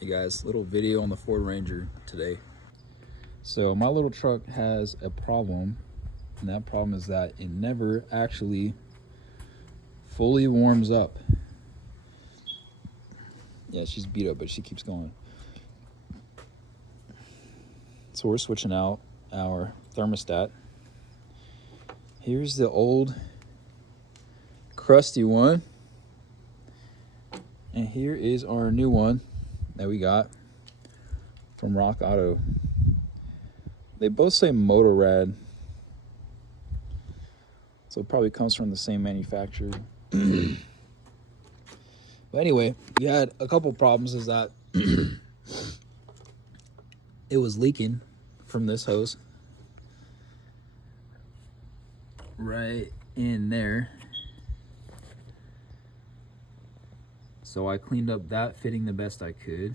Hey guys, little video on the Ford Ranger today. So my little truck has a problem, and that problem is that it never actually fully warms up. Yeah, she's beat up, but she keeps going. So we're switching out our thermostat. Here's the old crusty one, and here is our new one that we got from Rock Auto. They both say Motorrad, so it probably comes from the same manufacturer. But anyway, we had a couple problems. Is that it was leaking from this hose right in there. So I cleaned up that fitting the best I could.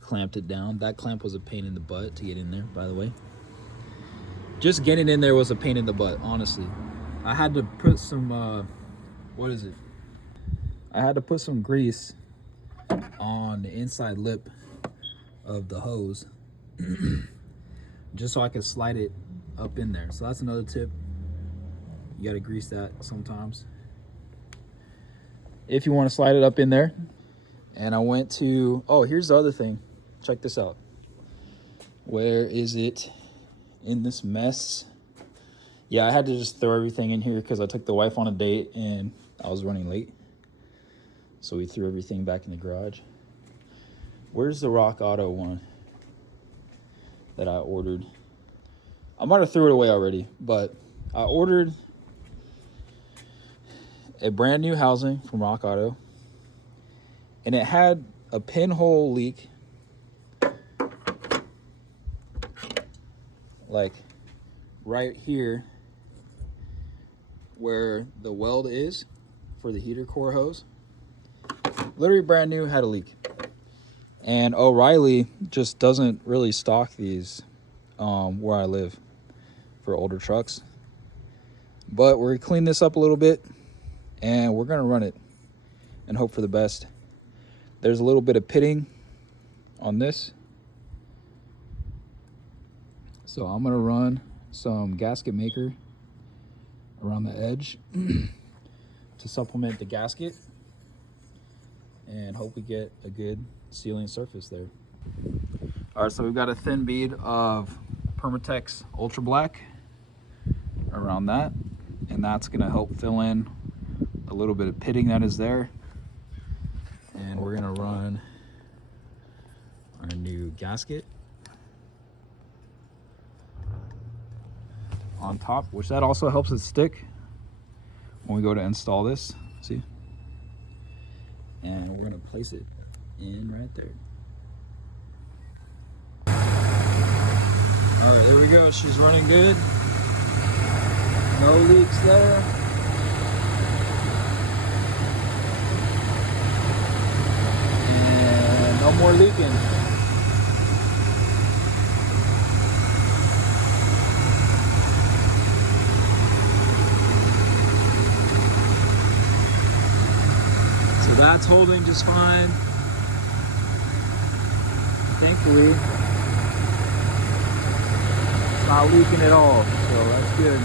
Clamped it down. That clamp was a pain in the butt to get in there, by the way. Just getting in there was a pain in the butt, honestly. I had to put some, I had to put some grease on the inside lip of the hose just so I could slide it up in there. So that's another tip. You gotta grease that sometimes if you want to slide it up in there. And I went to, oh, here's the other thing. Check this out. Where is it in this mess? Yeah, I had to just throw everything in here because I took the wife on a date and I was running late. So we threw everything back in the garage. Where's the Rock Auto one that I ordered? I might have threw it away already, but I ordered a brand new housing from Rock Auto, and it had a pinhole leak, like right here where the weld is for the heater core hose. Literally brand new, had a leak. And O'Reilly just doesn't really stock these where I live for older trucks. But we're gonna clean this up a little bit and we're gonna run it and hope for the best. There's a little bit of pitting on this. So I'm gonna run some gasket maker around the edge to supplement the gasket and hope we get a good sealing surface there. All right, so we've got a thin bead of Permatex Ultra Black around that, and that's gonna help fill in a little bit of pitting that is there. And we're gonna run our new gasket on top, which that also helps it stick when we go to install this, see? And we're gonna place it in right there. All right, there we go. She's running good. No leaks there. And no more leaking. So that's holding just fine. Thankfully, it's not leaking at all, so that's good.